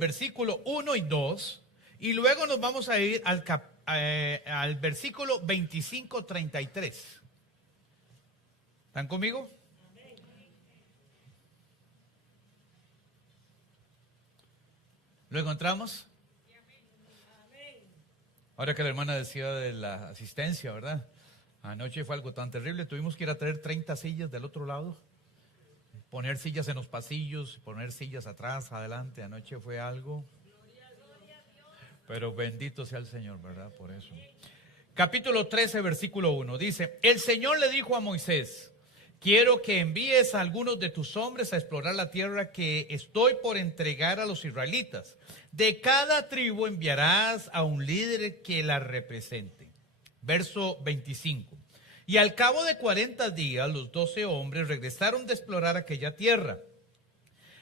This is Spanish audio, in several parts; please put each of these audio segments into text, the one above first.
versículo 1 y 2 y luego nos vamos a ir al versículo 25-33. ¿Están conmigo? ¿Lo encontramos? Ahora que la hermana decía de la asistencia, ¿verdad? Anoche fue algo tan terrible, tuvimos que ir a traer 30 sillas del otro lado, poner sillas en los pasillos, poner sillas atrás, adelante. Anoche fue algo, pero bendito sea el Señor, ¿verdad? Por eso. Capítulo 13, versículo 1, dice: el Señor le dijo a Moisés: quiero que envíes a algunos de tus hombres a explorar la tierra que estoy por entregar a los israelitas. De cada tribu enviarás a un líder que la represente. Verso 25. Y al cabo de 40 días, los 12 hombres regresaron de explorar aquella tierra.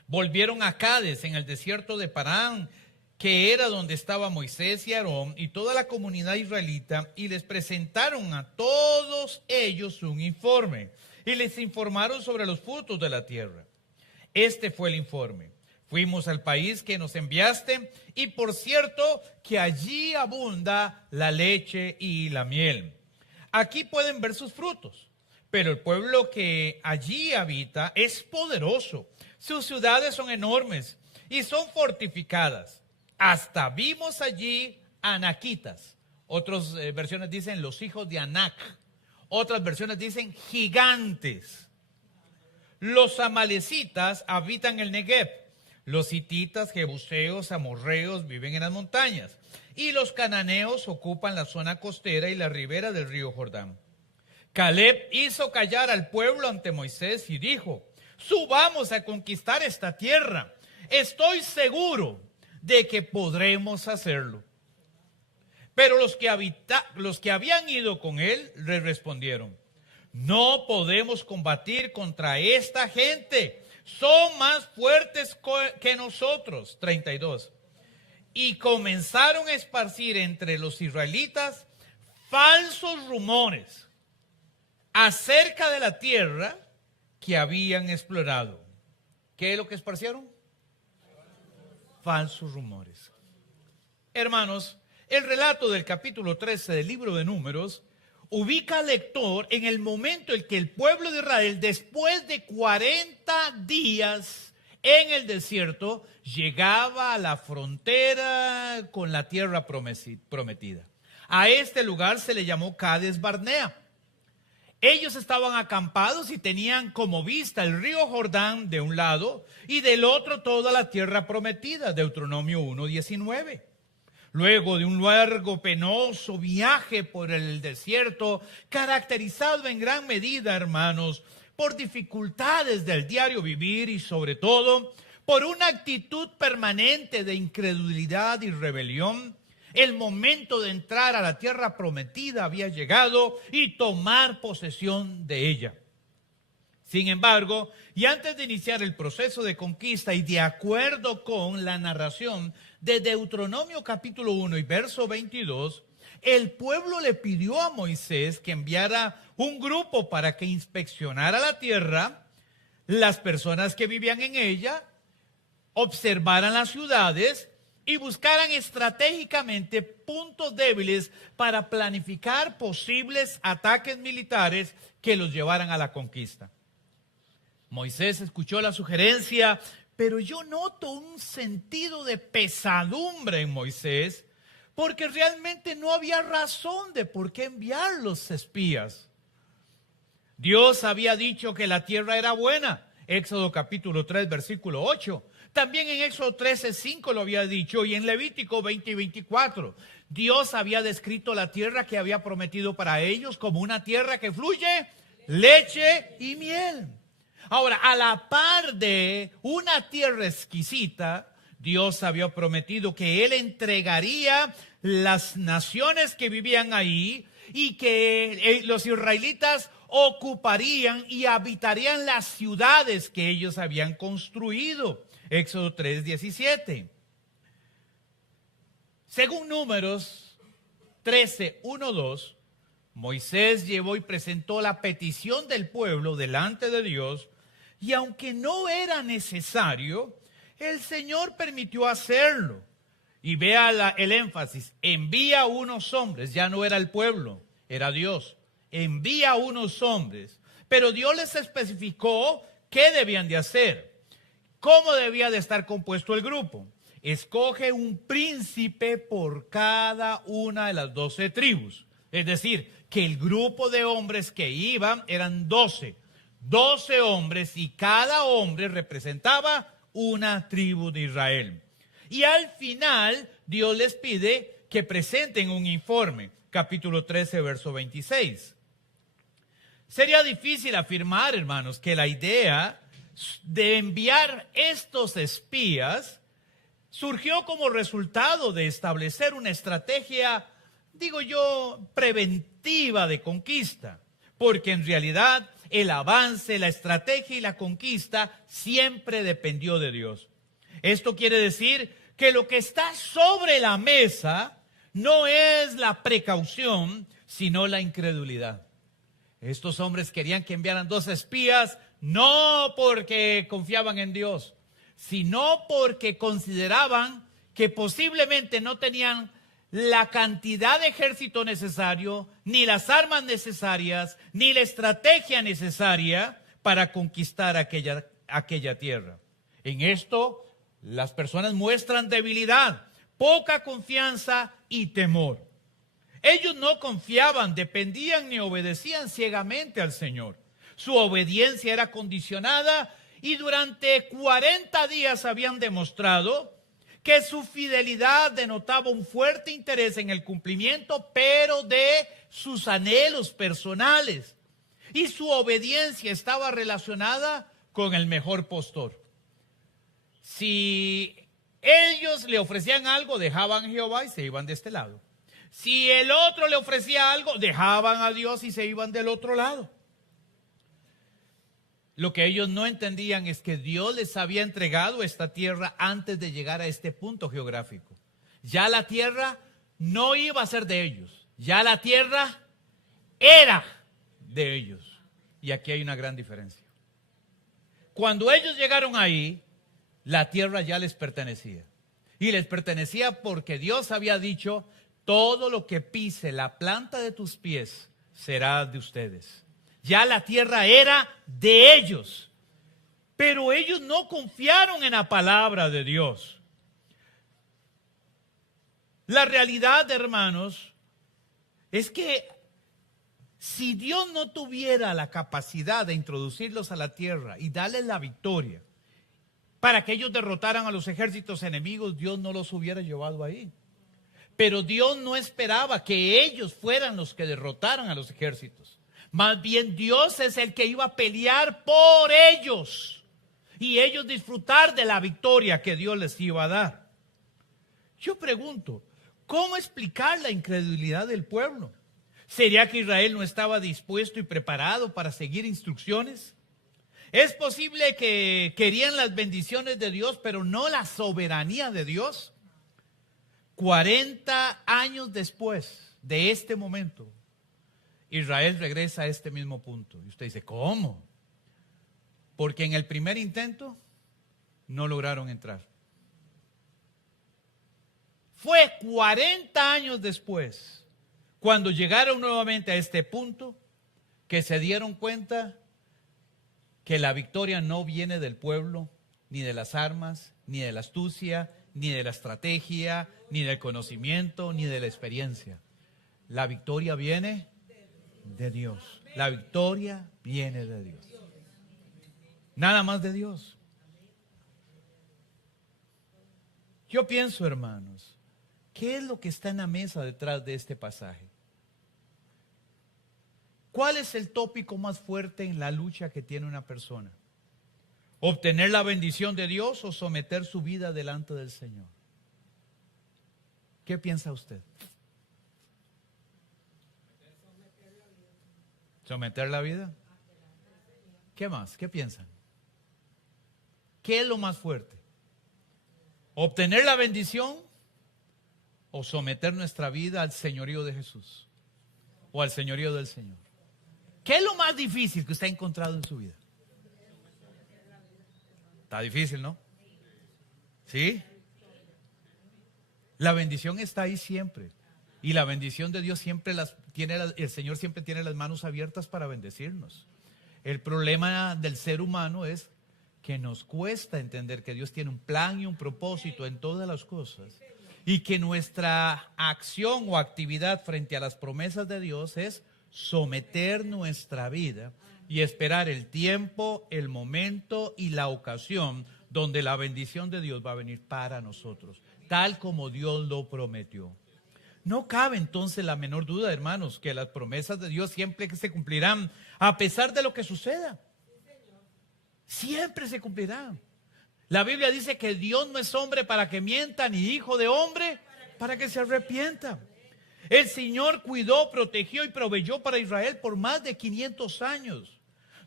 Volvieron a Cades, en el desierto de Parán, que era donde estaba Moisés y Aarón y toda la comunidad israelita, y les presentaron a todos ellos un informe, y les informaron sobre los frutos de la tierra. Este fue el informe: fuimos al país que nos enviaste, y por cierto que allí abunda la leche y la miel. Aquí pueden ver sus frutos, pero el pueblo que allí habita es poderoso. Sus ciudades son enormes y son fortificadas. Hasta vimos allí anaquitas. Otras versiones dicen los hijos de Anac. Otras versiones dicen gigantes. Los amalecitas habitan el Negev. Los hititas, jebuseos, amorreos viven en las montañas. Y los cananeos ocupan la zona costera y la ribera del río Jordán. Caleb hizo callar al pueblo ante Moisés y dijo: subamos a conquistar esta tierra. Estoy seguro de que podremos hacerlo. Pero los que habían ido con él le respondieron: no podemos combatir contra esta gente. Son más fuertes que nosotros. 32. Y comenzaron a esparcir entre los israelitas falsos rumores acerca de la tierra que habían explorado. ¿Qué es lo que esparcieron? Falsos rumores. Hermanos, el relato del capítulo 13 del libro de Números ubica al lector en el momento en que el pueblo de Israel, después de 40 días en el desierto, llegaba a la frontera con la tierra prometida. A este lugar se le llamó Cades Barnea. Ellos estaban acampados y tenían como vista el río Jordán de un lado y del otro toda la tierra prometida, Deuteronomio 1:19. Luego de un largo, penoso viaje por el desierto, caracterizado en gran medida, hermanos, por dificultades del diario vivir y sobre todo por una actitud permanente de incredulidad y rebelión, el momento de entrar a la tierra prometida había llegado y tomar posesión de ella. Sin embargo, y antes de iniciar el proceso de conquista y de acuerdo con la narración de Deuteronomio capítulo 1 y verso 22, el pueblo le pidió a Moisés que enviara un grupo para que inspeccionara la tierra, las personas que vivían en ella, observaran las ciudades y buscaran estratégicamente puntos débiles para planificar posibles ataques militares que los llevaran a la conquista. Moisés escuchó la sugerencia, pero yo noto un sentido de pesadumbre en Moisés, porque realmente no había razón de por qué enviar los espías. Dios había dicho que la tierra era buena, Éxodo capítulo 3, versículo 8. También en Éxodo 13, 5 lo había dicho, y en Levítico 20 y 24. Dios había descrito la tierra que había prometido para ellos como una tierra que fluye leche y miel. Ahora, a la par de una tierra exquisita, Dios había prometido que Él entregaría las naciones que vivían ahí y que los israelitas ocuparían y habitarían las ciudades que ellos habían construido. Éxodo 3:17. Según Números 13:1-2, Moisés llevó y presentó la petición del pueblo delante de Dios, y aunque no era necesario, El Señor permitió hacerlo. Y vea el énfasis, envía unos hombres, ya no era el pueblo, era Dios. Envía unos hombres, pero Dios les especificó qué debían de hacer, cómo debía de estar compuesto el grupo. Escoge un príncipe por cada una de las 12 tribus. Es decir, que el grupo de hombres que iban eran 12 hombres y cada hombre representaba una tribu de Israel. Y al final, Dios les pide que presenten un informe. Capítulo 13, verso 26. Sería difícil afirmar, hermanos, que la idea de enviar estos espías surgió como resultado de establecer una estrategia, digo yo, preventiva de conquista. Porque en realidad el avance, la estrategia y la conquista siempre dependió de Dios. Esto quiere decir que lo que está sobre la mesa no es la precaución, sino la incredulidad. Estos hombres querían que enviaran 2 espías, no porque confiaban en Dios, sino porque consideraban que posiblemente no tenían la cantidad de ejército necesario, ni las armas necesarias, ni la estrategia necesaria para conquistar aquella tierra. En esto, las personas muestran debilidad, poca confianza y temor. Ellos no confiaban, dependían ni obedecían ciegamente al Señor. Su obediencia era condicionada y durante 40 días habían demostrado que su fidelidad denotaba un fuerte interés en el cumplimiento, pero de sus anhelos personales. Y su obediencia estaba relacionada con el mejor postor. Si ellos le ofrecían algo, dejaban a Jehová y se iban de este lado. Si el otro le ofrecía algo, dejaban a Dios y se iban del otro lado. Lo que ellos no entendían es que Dios les había entregado esta tierra antes de llegar a este punto geográfico. Ya la tierra no iba a ser de ellos. Ya la tierra era de ellos. Y aquí hay una gran diferencia. Cuando ellos llegaron ahí, la tierra ya les pertenecía. Y les pertenecía porque Dios había dicho: todo lo que pise la planta de tus pies será de ustedes. Ya la tierra era de ellos. Pero ellos no confiaron en la palabra de Dios. La realidad, hermanos, es que si Dios no tuviera la capacidad de introducirlos a la tierra y darles la victoria para que ellos derrotaran a los ejércitos enemigos, Dios no los hubiera llevado ahí. Pero Dios no esperaba que ellos fueran los que derrotaran a los ejércitos. Más bien Dios es el que iba a pelear por ellos y ellos disfrutar de la victoria que Dios les iba a dar. Yo pregunto, ¿cómo explicar la incredulidad del pueblo? ¿Sería que Israel no estaba dispuesto y preparado para seguir instrucciones? ¿Es posible que querían las bendiciones de Dios, pero no la soberanía de Dios? 40 años después de este momento, Israel regresa a este mismo punto. Y usted dice, ¿cómo? Porque en el primer intento no lograron entrar. Fue 40 años después, cuando llegaron nuevamente a este punto, que se dieron cuenta que la victoria no viene del pueblo, ni de las armas, ni de la astucia, ni de la estrategia, ni del conocimiento, ni de la experiencia. La victoria viene de Dios. La victoria viene de Dios. Nada más de Dios. Yo pienso, hermanos, ¿qué es lo que está en la mesa detrás de este pasaje? ¿Cuál es el tópico más fuerte en la lucha que tiene una persona? ¿Obtener la bendición de Dios o someter su vida delante del Señor? ¿Qué piensa usted? ¿Someter la vida? ¿Qué más? ¿Qué piensan? ¿Qué es lo más fuerte? ¿Obtener la bendición o someter nuestra vida al señorío de Jesús o al señorío del Señor? ¿Qué es lo más difícil que usted ha encontrado en su vida? Está difícil, ¿no? ¿Sí? La bendición está ahí siempre. Y la bendición de Dios siempre el Señor siempre tiene las manos abiertas para bendecirnos. El problema del ser humano es que nos cuesta entender que Dios tiene un plan y un propósito en todas las cosas. Y que nuestra acción o actividad frente a las promesas de Dios es someter nuestra vida y esperar el tiempo, el momento y la ocasión donde la bendición de Dios va a venir para nosotros, tal como Dios lo prometió. No cabe entonces la menor duda, hermanos, que las promesas de Dios siempre se cumplirán a pesar de lo que suceda. Siempre se cumplirán. La Biblia dice que Dios no es hombre para que mienta, ni hijo de hombre para que se arrepienta. El Señor cuidó, protegió y proveyó para Israel por más de 500 años.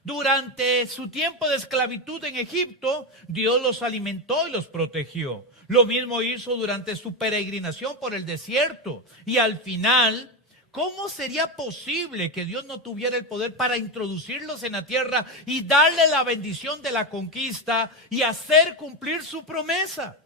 Durante su tiempo de esclavitud en Egipto, Dios los alimentó y los protegió. Lo mismo hizo durante su peregrinación por el desierto. Y al final, ¿cómo sería posible que Dios no tuviera el poder para introducirlos en la tierra y darle la bendición de la conquista y hacer cumplir su promesa?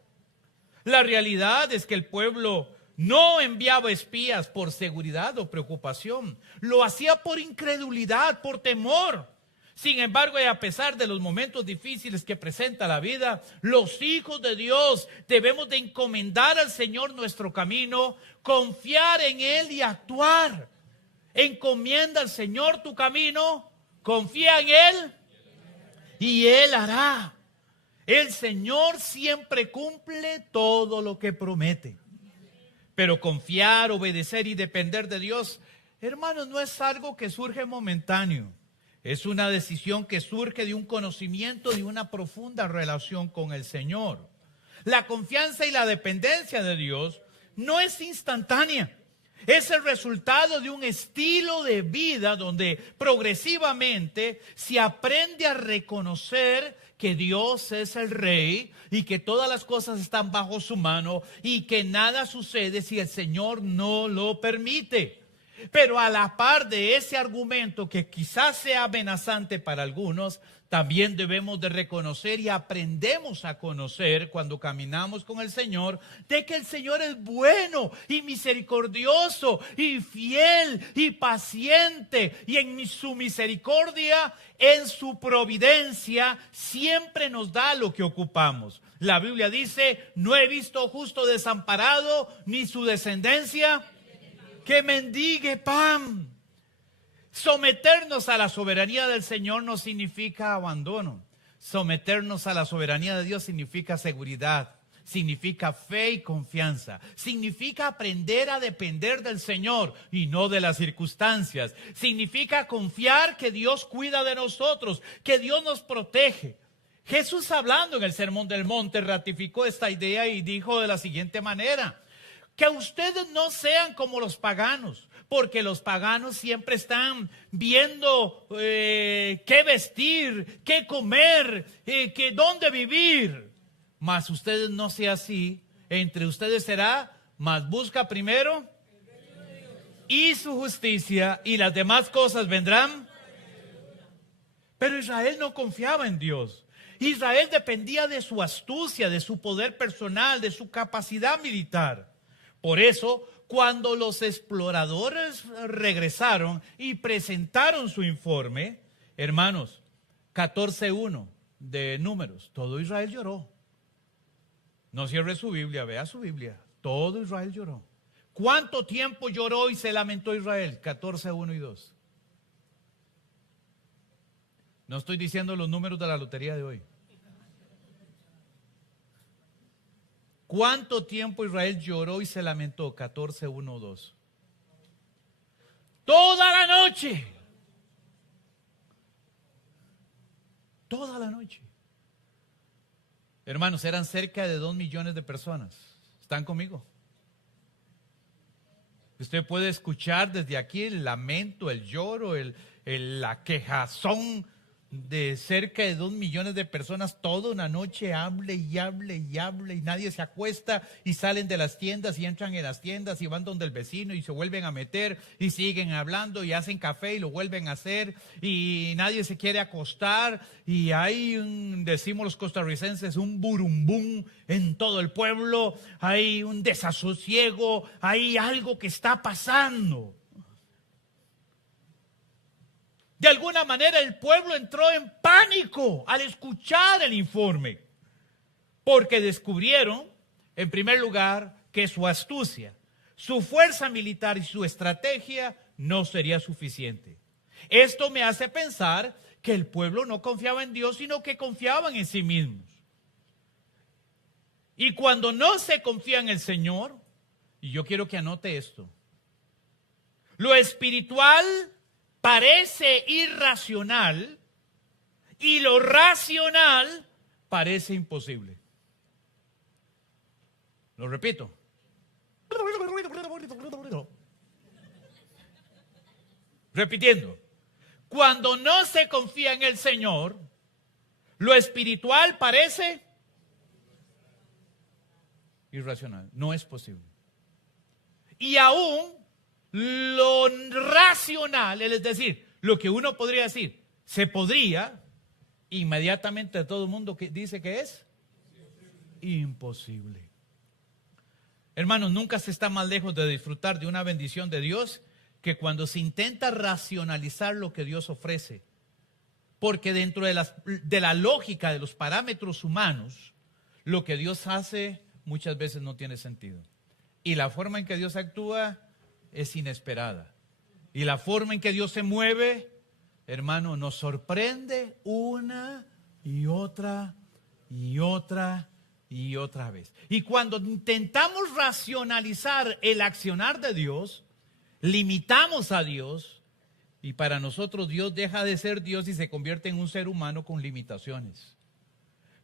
La realidad es que el pueblo no enviaba espías por seguridad o preocupación. Lo hacía por incredulidad, por temor. Sin embargo, y a pesar de los momentos difíciles que presenta la vida, los hijos de Dios debemos de encomendar al Señor nuestro camino, confiar en Él y actuar. Encomienda al Señor tu camino, confía en Él y Él hará. El Señor siempre cumple todo lo que promete. Pero confiar, obedecer y depender de Dios, hermanos, no es algo que surge momentáneo. Es una decisión que surge de un conocimiento, de una profunda relación con el Señor. La confianza y la dependencia de Dios no es instantánea. Es el resultado de un estilo de vida donde progresivamente se aprende a reconocer que Dios es el Rey y que todas las cosas están bajo su mano y que nada sucede si el Señor no lo permite. Pero a la par de ese argumento que quizás sea amenazante para algunos, también debemos de reconocer y aprendemos a conocer cuando caminamos con el Señor, de que el Señor es bueno y misericordioso y fiel y paciente, y en su misericordia, en su providencia, siempre nos da lo que ocupamos. La Biblia dice: no he visto justo desamparado, ni su descendencia que mendigue pan. Someternos a la soberanía del Señor no significa abandono. Someternos a la soberanía de Dios significa seguridad, significa fe y confianza. Significa aprender a depender del Señor y no de las circunstancias. Significa confiar que Dios cuida de nosotros, que Dios nos protege. Jesús, hablando en el Sermón del Monte, ratificó esta idea y dijo de la siguiente manera: que ustedes no sean como los paganos, porque los paganos siempre están viendo qué vestir, qué comer, dónde vivir. Mas ustedes no sean así. Entre ustedes será: mas busca primero y su justicia, y las demás cosas vendrán. Pero Israel no confiaba en Dios. Israel dependía de su astucia, de su poder personal, de su capacidad militar. Por eso, cuando los exploradores regresaron y presentaron su informe, hermanos, 14:1 de Números, todo Israel lloró. No cierre su Biblia, vea su Biblia. Todo Israel lloró. ¿Cuánto tiempo lloró y se lamentó Israel? 14:1 y 2. No estoy diciendo los números de la lotería de hoy. ¿Cuánto tiempo Israel lloró y se lamentó? 14:1, 2. Toda la noche. Toda la noche. Hermanos, eran cerca de 2 millones de personas. ¿Están conmigo? Usted puede escuchar desde aquí el lamento, el lloro, la quejazón de cerca de 2 millones de personas toda una noche hable y hable y hable y nadie se acuesta y salen de las tiendas y entran en las tiendas y van donde el vecino y se vuelven a meter y siguen hablando y hacen café y lo vuelven a hacer y nadie se quiere acostar y hay decimos los costarricenses, un burumbum en todo el pueblo, hay un desasosiego, hay algo que está pasando. De alguna manera el pueblo entró en pánico al escuchar el informe, porque descubrieron, en primer lugar, que su astucia, su fuerza militar y su estrategia no sería suficiente. Esto me hace pensar que el pueblo no confiaba en Dios, sino que confiaban en sí mismos. Y cuando no se confía en el Señor, y yo quiero que anote esto, lo espiritual parece irracional y lo racional parece imposible. Lo repito. Repitiendo. Cuando no se confía en el Señor, lo espiritual parece irracional. No es posible. Y aún lo racional, es decir, lo que uno podría decir, se podría, inmediatamente todo el mundo dice que es imposible. Hermanos, nunca se está más lejos de disfrutar de una bendición de Dios que cuando se intenta racionalizar lo que Dios ofrece. Porque dentro de la lógica de los parámetros humanos, lo que Dios hace muchas veces no tiene sentido. Y la forma en que Dios actúa es inesperada. Y la forma en que Dios se mueve, hermano, nos sorprende una y otra y otra y otra vez. Y cuando intentamos racionalizar el accionar de Dios, limitamos a Dios y para nosotros Dios deja de ser Dios y se convierte en un ser humano con limitaciones.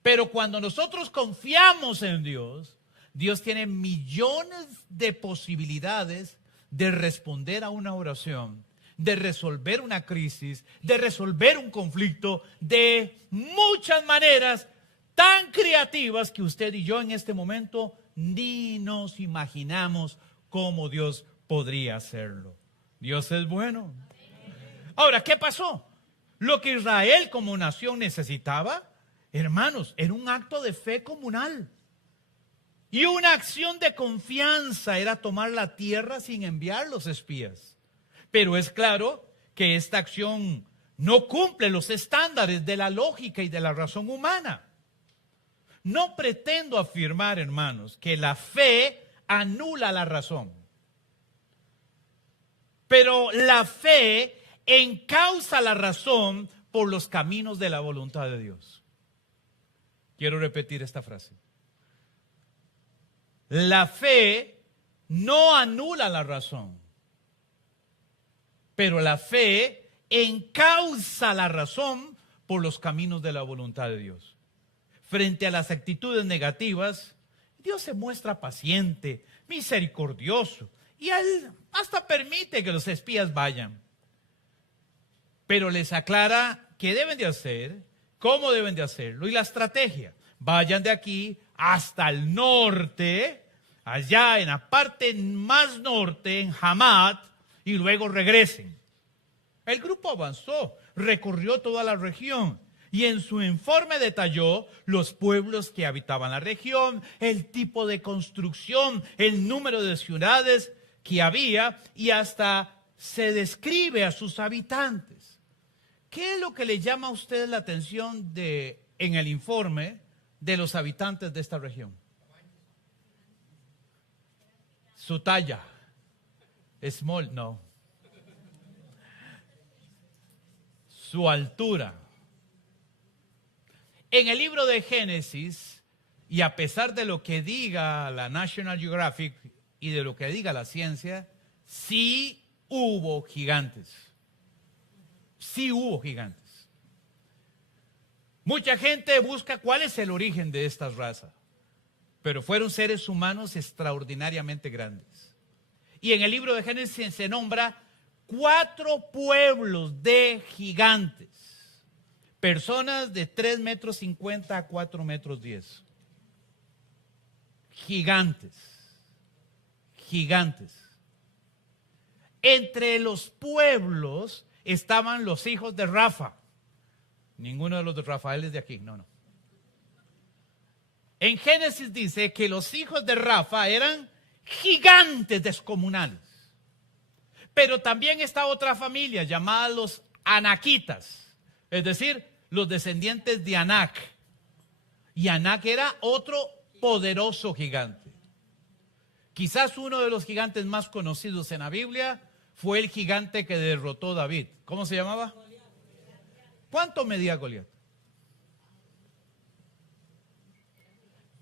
Pero cuando nosotros confiamos en Dios, Dios tiene millones de posibilidades de responder a una oración, de resolver una crisis, de resolver un conflicto, de muchas maneras tan creativas que usted y yo en este momento ni nos imaginamos cómo Dios podría hacerlo. Dios es bueno. Ahora, ¿qué pasó? Lo que Israel como nación necesitaba, hermanos, era un acto de fe comunal. Y una acción de confianza era tomar la tierra sin enviar los espías. Pero es claro que esta acción no cumple los estándares de la lógica y de la razón humana. No pretendo afirmar, hermanos, que la fe anula la razón. Pero la fe encausa la razón por los caminos de la voluntad de Dios. Quiero repetir esta frase. La fe no anula la razón, pero la fe encausa la razón por los caminos de la voluntad de Dios. Frente a las actitudes negativas, Dios se muestra paciente, misericordioso, y Él hasta permite que los espías vayan. Pero les aclara qué deben de hacer, cómo deben de hacerlo y la estrategia. Vayan de aquí hasta el norte, allá en la parte más norte, en Hamat, y luego regresen. El grupo avanzó, recorrió toda la región y en su informe detalló los pueblos que habitaban la región, el tipo de construcción, el número de ciudades que había y hasta se describe a sus habitantes. ¿Qué es lo que le llama a usted la atención en el informe de los habitantes de esta región? Su talla. Small, no. Su altura. En el libro de Génesis, y a pesar de lo que diga la National Geographic y de lo que diga la ciencia, sí hubo gigantes. Sí hubo gigantes. Mucha gente busca cuál es el origen de estas razas, pero fueron seres humanos extraordinariamente grandes. Y en el libro de Génesis se nombra 4 pueblos de gigantes. Personas de 3 metros 50 a 4 metros 10. Gigantes. Gigantes. Entre los pueblos estaban los hijos de Rafa. Ninguno de los de Rafael es de aquí, no. En Génesis dice que los hijos de Rafa eran gigantes descomunales. Pero también está otra familia llamada los anaquitas, es decir, los descendientes de Anac. Y Anac era otro poderoso gigante. Quizás uno de los gigantes más conocidos en la Biblia fue el gigante que derrotó David. ¿Cómo se llamaba? ¿Cuánto medía Goliat?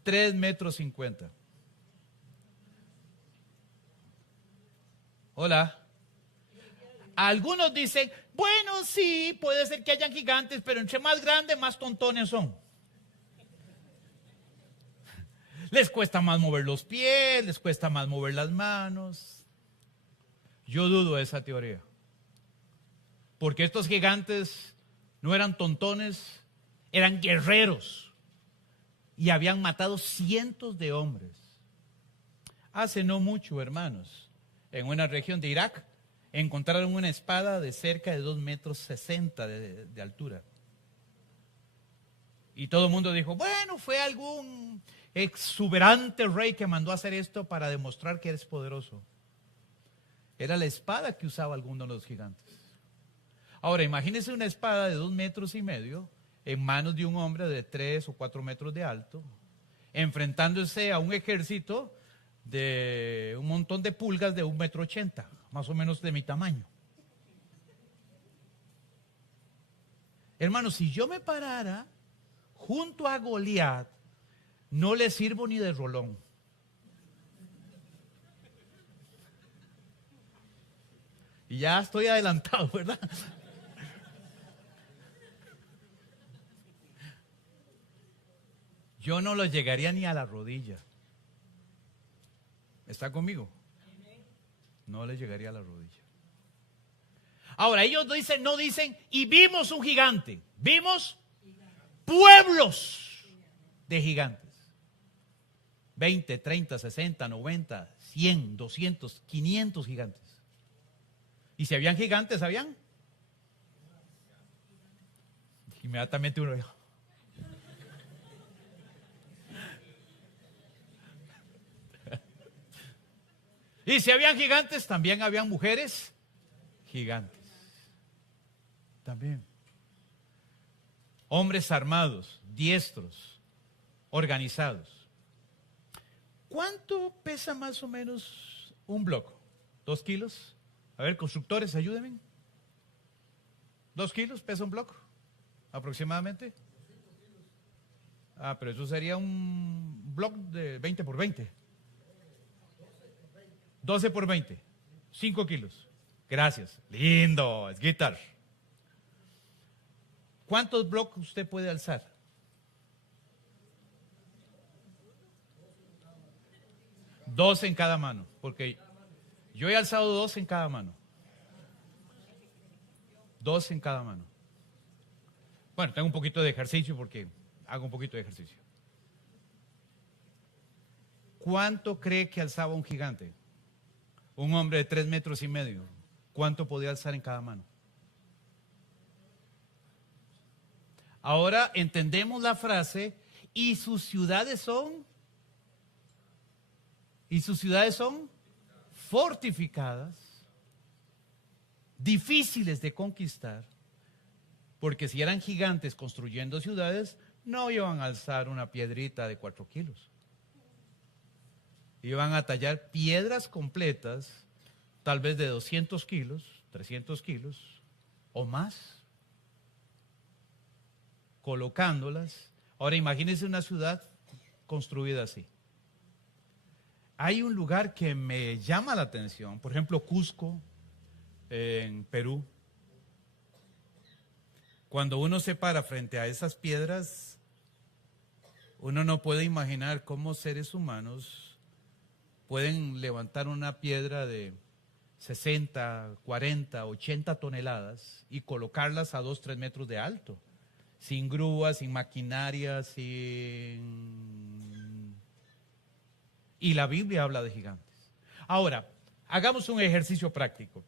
3 metros 50. Hola. Algunos dicen, bueno, sí, puede ser que hayan gigantes, pero entre más grandes, más tontones son. Les cuesta más mover los pies, les cuesta más mover las manos. Yo dudo de esa teoría. Porque estos gigantes no eran tontones, eran guerreros. Y habían matado cientos de hombres. Hace no mucho, hermanos, en una región de Irak, encontraron una espada de cerca de 2 metros 60 de altura. Y todo el mundo dijo, bueno, fue algún exuberante rey que mandó a hacer esto para demostrar que eres poderoso. Era la espada que usaba alguno de los gigantes. Ahora, imagínense una espada de 2 metros y medio en manos de un hombre de 3 o 4 metros de alto, enfrentándose a un ejército de un montón de pulgas de 1,80 metros, más o menos de mi tamaño. Hermanos, si yo me parara junto a Goliat, no le sirvo ni de rolón. Y ya estoy adelantado, ¿verdad? Yo no lo llegaría ni a la rodilla. ¿Está conmigo? No le llegaría a la rodilla. Ahora, ellos no dicen, y vimos un gigante. Vimos pueblos de gigantes. 20, 30, 60, 90, 100, 200, 500 gigantes. Y si habían gigantes, ¿habían? Inmediatamente uno dijo. Y si habían gigantes, también habían mujeres gigantes. También. Hombres armados, diestros, organizados. ¿Cuánto pesa más o menos un bloco? ¿2 kilos? A ver, constructores, ayúdenme. 2 kilos pesa un bloco, aproximadamente. Ah, pero eso sería un bloque de 20 por 20. 12 por 20. 5 kilos. Gracias. Lindo, es guitar. ¿Cuántos bloques usted puede alzar? 2 en cada mano, porque yo he alzado 2 en cada mano. 2 en cada mano. Bueno, tengo un poquito de ejercicio porque hago un poquito de ejercicio. ¿Cuánto cree que alzaba un gigante? Un hombre de 3 metros y medio. ¿Cuánto podía alzar en cada mano? Ahora entendemos la frase, y sus ciudades son fortificadas, difíciles de conquistar, porque si eran gigantes construyendo ciudades, no iban a alzar una piedrita de 4 kilos. Iban a tallar piedras completas, tal vez de 200 kilos, 300 kilos o más, colocándolas. Ahora imagínense una ciudad construida así. Hay un lugar que me llama la atención, por ejemplo, Cusco, en Perú. Cuando uno se para frente a esas piedras, uno no puede imaginar cómo seres humanos pueden levantar una piedra de 60, 40, 80 toneladas y colocarlas a 2, 3 metros de alto. sin grúas, sin maquinaria, sin... Y la Biblia habla de gigantes. Ahora, hagamos un ejercicio práctico.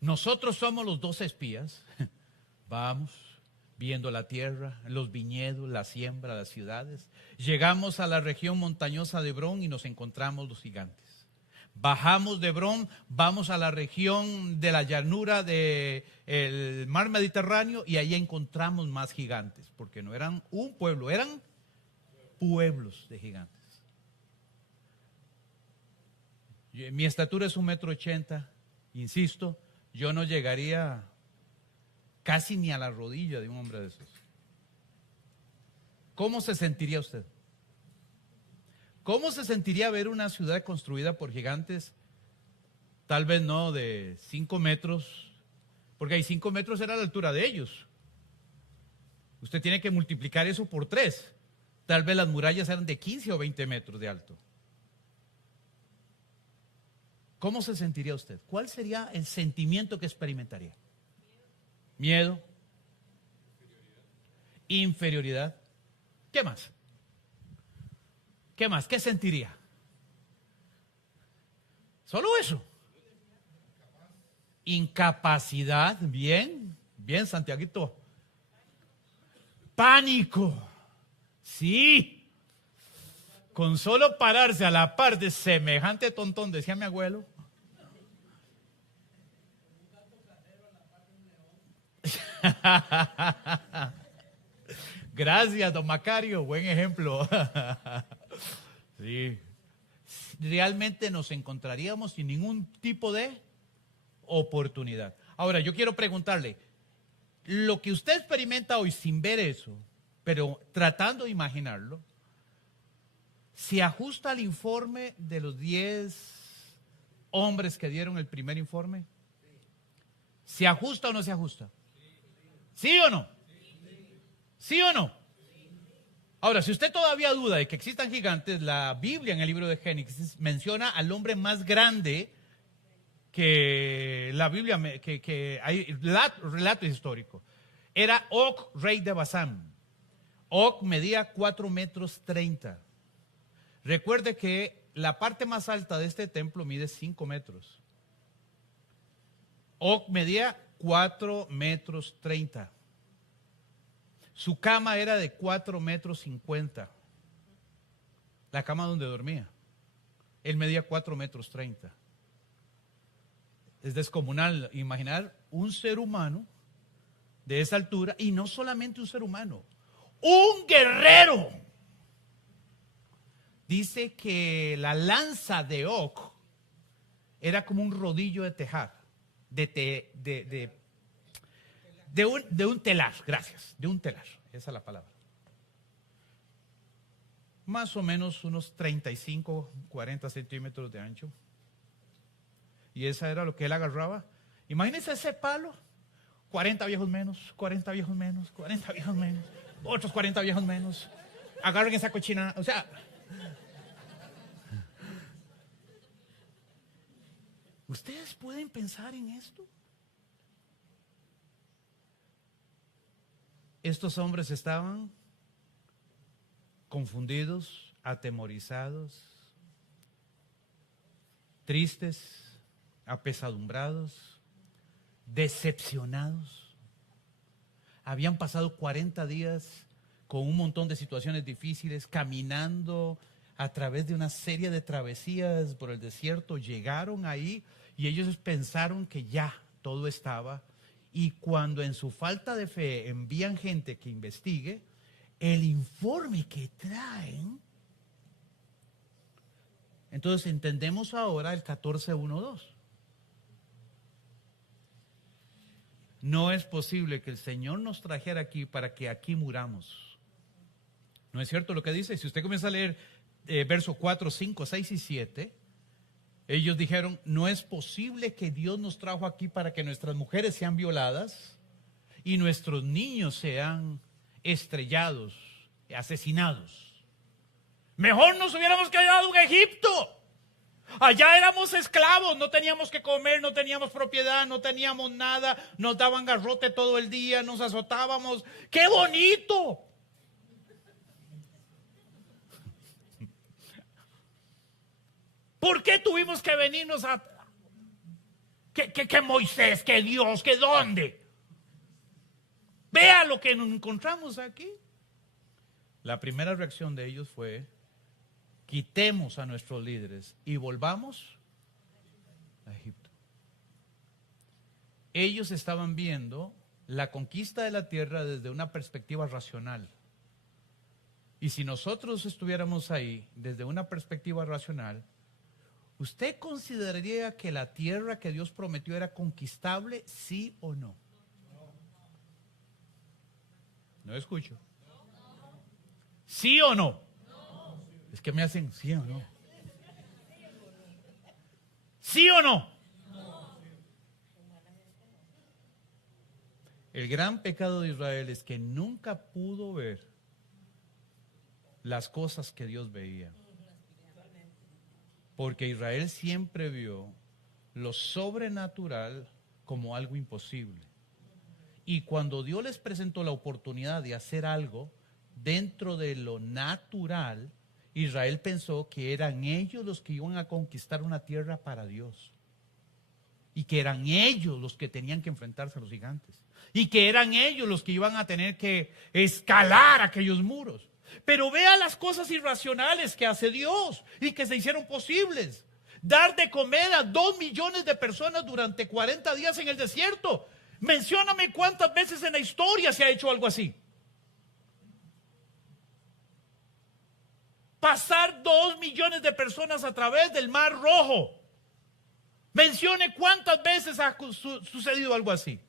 Nosotros somos los 12 espías. Vamos viendo la tierra, los viñedos, la siembra, las ciudades. Llegamos a la región montañosa de Hebrón y nos encontramos los gigantes. Bajamos de Hebrón, vamos a la región de la llanura del mar Mediterráneo y ahí encontramos más gigantes, porque no eran un pueblo, eran pueblos de gigantes. Mi estatura es 1,80 m, insisto, yo no llegaría casi ni a la rodilla de un hombre de esos. ¿Cómo se sentiría usted? ¿Cómo se sentiría ver una ciudad construida por gigantes? Tal vez no de 5 metros, porque ahí 5 metros era la altura de ellos. Usted tiene que multiplicar eso por 3. Tal vez las murallas eran de 15 o 20 metros de alto. ¿Cómo se sentiría usted? ¿Cuál sería el sentimiento que experimentaría? Miedo. Inferioridad. ¿Qué más? ¿Qué más? ¿Qué sentiría? Solo eso. Incapacidad. Bien, bien, Santiaguito. Pánico. Sí. Con solo pararse a la par de semejante tontón, decía mi abuelo. Gracias, don Macario, buen ejemplo. Sí. Realmente nos encontraríamos sin ningún tipo de oportunidad. Ahora, yo quiero preguntarle, lo que usted experimenta hoy sin ver eso, pero tratando de imaginarlo, ¿se ajusta al informe de los 10 hombres que dieron el primer informe? ¿Se ajusta o no se ajusta? ¿Sí o no? ¿Sí o no? Ahora, si usted todavía duda de que existan gigantes, la Biblia en el libro de Génesis menciona al hombre más grande que la Biblia, que hay relato histórico. Era Og, rey de Basán. Og medía 4 metros 30. Recuerde que la parte más alta de este templo mide 5 metros. Og medía 4 metros 30. Su cama era de 4 metros 50. La cama donde dormía. Él medía 4 metros 30. Es descomunal imaginar un ser humano de esa altura, y no solamente un ser humano, un guerrero. Dice que la lanza de Og era como un rodillo de tejar, de un telar, gracias, de un telar, esa es la palabra. Más o menos unos 35, 40 centímetros de ancho. Y esa era lo que él agarraba. Imagínense ese palo, 40 viejos menos, 40 viejos menos, 40 viejos menos, otros 40 viejos menos. Agarren esa cochina, o sea... ¿Ustedes pueden pensar en esto? Estos hombres estaban confundidos, atemorizados, tristes, apesadumbrados, decepcionados. Habían pasado 40 días con un montón de situaciones difíciles, caminando a través de una serie de travesías por el desierto. Llegaron ahí y ellos pensaron que ya todo estaba. Y cuando en su falta de fe envían gente que investigue, el informe que traen, entonces entendemos ahora el 14:1-2. No es posible que el Señor nos trajera aquí para que aquí muramos. ¿No es cierto lo que dice? Si usted comienza a leer versos 4, 5, 6 y 7, ellos dijeron, no es posible que Dios nos trajo aquí para que nuestras mujeres sean violadas y nuestros niños sean estrellados, asesinados. Mejor nos hubiéramos quedado en Egipto. Allá éramos esclavos, no teníamos que comer, no teníamos propiedad, no teníamos nada, nos daban garrote todo el día, nos azotábamos. ¡Qué bonito! ¿Por qué tuvimos que venirnos a... que Moisés, que Dios, que dónde? Vea lo que nos encontramos aquí. La primera reacción de ellos fue: quitemos a nuestros líderes y volvamos a Egipto. Ellos estaban viendo la conquista de la tierra desde una perspectiva racional. Y si nosotros estuviéramos ahí desde una perspectiva racional, ¿usted consideraría que la tierra que Dios prometió era conquistable, sí o no? No escucho. ¿Sí o no? Es que me hacen sí o no. ¿Sí o no? El gran pecado de Israel es que nunca pudo ver las cosas que Dios veía. Porque Israel siempre vio lo sobrenatural como algo imposible. Y cuando Dios les presentó la oportunidad de hacer algo dentro de lo natural, Israel pensó que eran ellos los que iban a conquistar una tierra para Dios. Y que eran ellos los que tenían que enfrentarse a los gigantes. Y que eran ellos los que iban a tener que escalar aquellos muros. Pero vea las cosas irracionales que hace Dios y que se hicieron posibles. Dar de comer a 2 millones de personas durante 40 días en el desierto. Mencióname cuántas veces en la historia se ha hecho algo así. Pasar 2 millones de personas a través del Mar Rojo. Mencione cuántas veces ha sucedido algo así.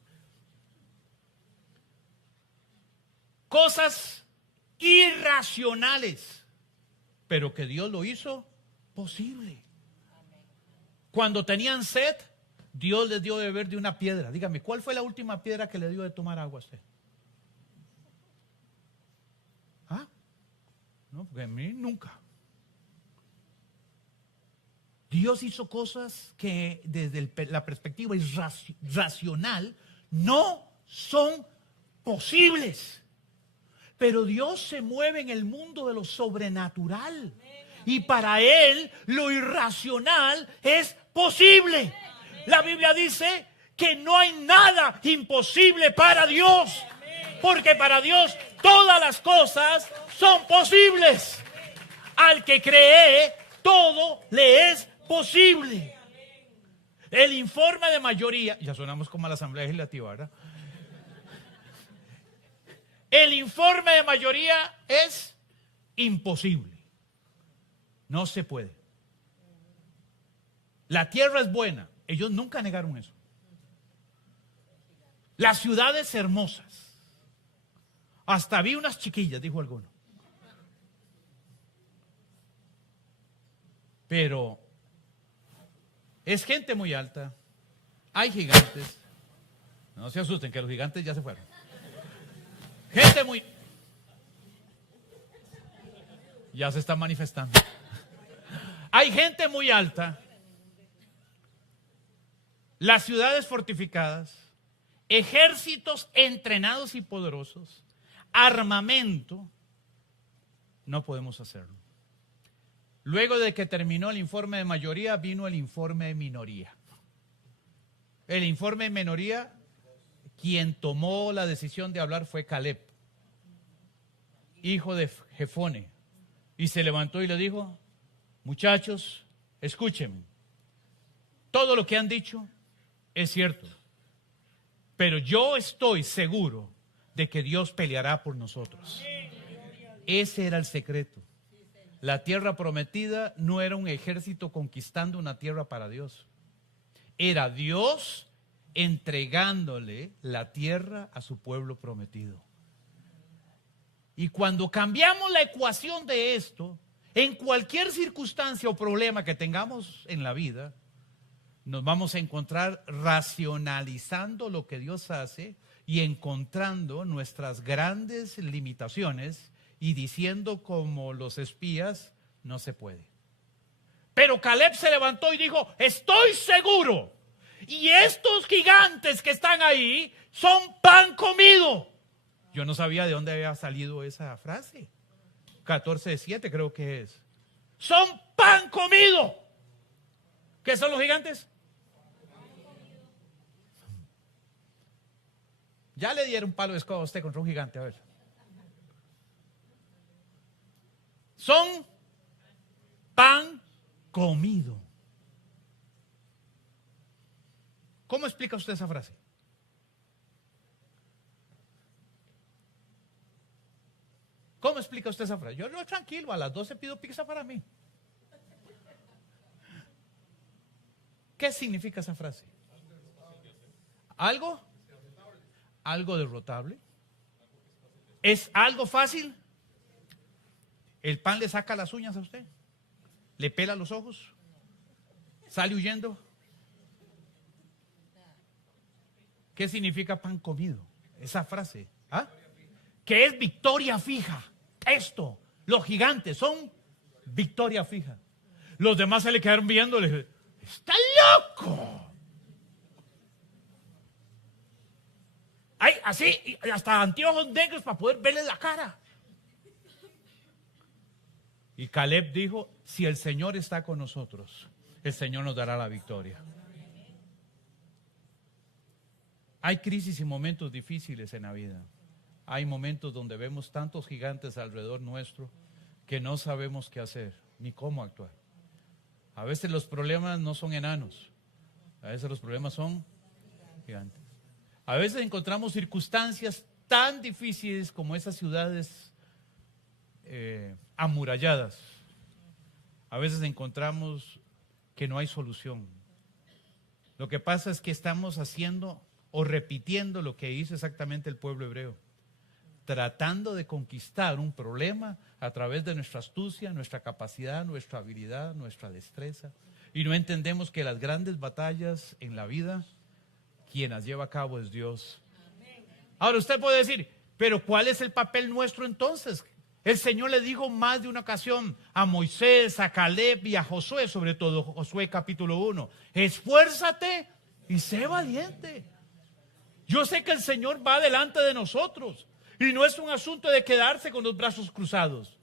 Cosas irracionales, pero que Dios lo hizo posible. Cuando tenían sed, Dios les dio de beber de una piedra. Dígame, ¿cuál fue la última piedra que le dio de tomar agua a usted? ¿Ah? No, porque a mí nunca. Dios hizo cosas que desde la perspectiva racional no son posibles. Pero Dios se mueve en el mundo de lo sobrenatural. Y para Él lo irracional es posible. La Biblia dice que no hay nada imposible para Dios. Porque para Dios todas las cosas son posibles. Al que cree, todo le es posible. El informe de mayoría, ya sonamos como a la Asamblea Legislativa, ¿verdad? El informe de mayoría es imposible. No se puede. La tierra es buena. Ellos nunca negaron eso. Las ciudades hermosas. Hasta vi unas chiquillas, dijo alguno. Pero es gente muy alta. Hay gigantes. No se asusten que los gigantes ya se fueron. Gente muy... Ya se está manifestando. Hay gente muy alta. Las ciudades fortificadas. Ejércitos entrenados y poderosos. Armamento. No podemos hacerlo. Luego de que terminó el informe de mayoría, vino el informe de minoría. El informe de minoría, quien tomó la decisión de hablar fue Caleb, hijo de Jefone. Y se levantó y le dijo: muchachos, escúchenme. Todo lo que han dicho es cierto. Pero yo estoy seguro de que Dios peleará por nosotros. Ese era el secreto. La tierra prometida no era un ejército conquistando una tierra para Dios. Era Dios entregándole la tierra a su pueblo prometido. Y cuando cambiamos la ecuación de esto, en cualquier circunstancia o problema que tengamos en la vida, nos vamos a encontrar racionalizando lo que Dios hace y encontrando nuestras grandes limitaciones y diciendo como los espías: no se puede. Pero Caleb se levantó y dijo, estoy seguro. Y estos gigantes que están ahí son pan comido. Yo no sabía de dónde había salido esa frase. 14:7 creo que es. Son pan comido. ¿Qué son los gigantes? Ya le dieron un palo de escoba a usted contra un gigante, a ver. Son pan comido. ¿Cómo explica usted esa frase? ¿Cómo explica usted esa frase? Yo no, tranquilo, a las 12 pido pizza para mí. ¿Qué significa esa frase? ¿Algo? ¿Algo derrotable? ¿Es algo fácil? ¿El pan le saca las uñas a usted? ¿Le pela los ojos? ¿Sale huyendo? ¿Qué significa pan comido? Esa frase. ¿Ah? Que es victoria fija. Esto, los gigantes son victoria fija. Los demás se le quedaron viéndole. ¡Está loco! Hay así, hasta anteojos negros para poder verle la cara. Y Caleb dijo, si el Señor está con nosotros, el Señor nos dará la victoria. Hay crisis y momentos difíciles en la vida. Hay momentos donde vemos tantos gigantes alrededor nuestro que no sabemos qué hacer ni cómo actuar. A veces los problemas no son enanos, a veces los problemas son gigantes. A veces encontramos circunstancias tan difíciles como esas ciudades amuralladas. A veces encontramos que no hay solución. Lo que pasa es que estamos haciendo o repitiendo lo que hizo exactamente el pueblo hebreo, tratando de conquistar un problema a través de nuestra astucia, nuestra capacidad, nuestra habilidad, nuestra destreza. Y no entendemos que las grandes batallas en la vida, quien las lleva a cabo es Dios. Ahora usted puede decir, pero ¿cuál es el papel nuestro entonces? El Señor le dijo más de una ocasión a Moisés, a Caleb y a Josué, sobre todo Josué capítulo 1, esfuérzate y sé valiente. Yo sé que el Señor va delante de nosotros y no es un asunto de quedarse con los brazos cruzados,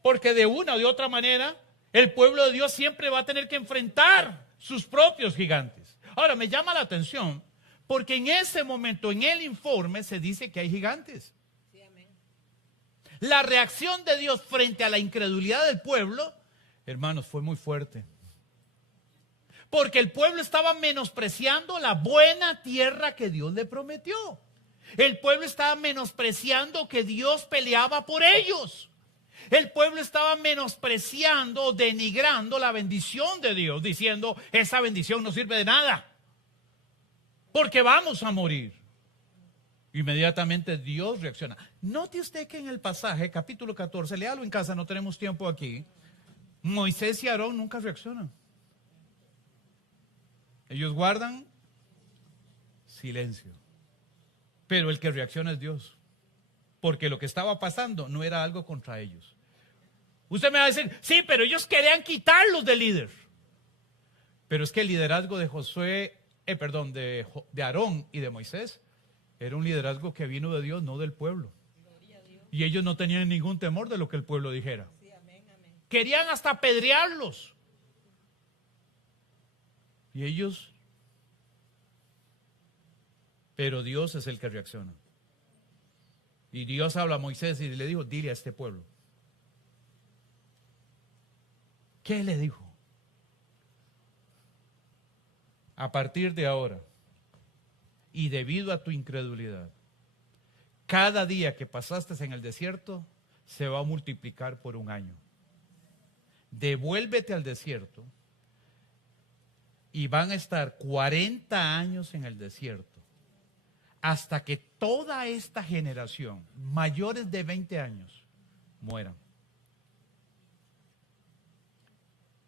porque de una o de otra manera el pueblo de Dios siempre va a tener que enfrentar sus propios gigantes. Ahora me llama la atención porque en ese momento en el informe se dice que hay gigantes. La reacción de Dios frente a la incredulidad del pueblo, hermanos, fue muy fuerte. Porque el pueblo estaba menospreciando la buena tierra que Dios le prometió. El pueblo estaba menospreciando que Dios peleaba por ellos. El pueblo estaba menospreciando, denigrando la bendición de Dios, diciendo, esa bendición no sirve de nada, porque vamos a morir. Inmediatamente Dios reacciona. Note usted que en el pasaje, capítulo 14, léalo en casa, no tenemos tiempo aquí, Moisés y Aarón nunca reaccionan. Ellos guardan silencio. Pero el que reacciona es Dios. Porque lo que estaba pasando no era algo contra ellos. Usted me va a decir, sí, pero ellos querían quitarlos de líder. Pero es que el liderazgo de de Aarón y de Moisés era un liderazgo que vino de Dios, no del pueblo. Y ellos no tenían ningún temor de lo que el pueblo dijera. Querían hasta apedrearlos. Y ellos, pero Dios es el que reacciona. Y Dios habla a Moisés y le dijo, dile a este pueblo. ¿Qué le dijo? A partir de ahora, y debido a tu incredulidad, cada día que pasaste en el desierto se va a multiplicar por 1 año. Devuélvete al desierto y van a estar 40 años en el desierto hasta que toda esta generación, mayores de 20 años, mueran.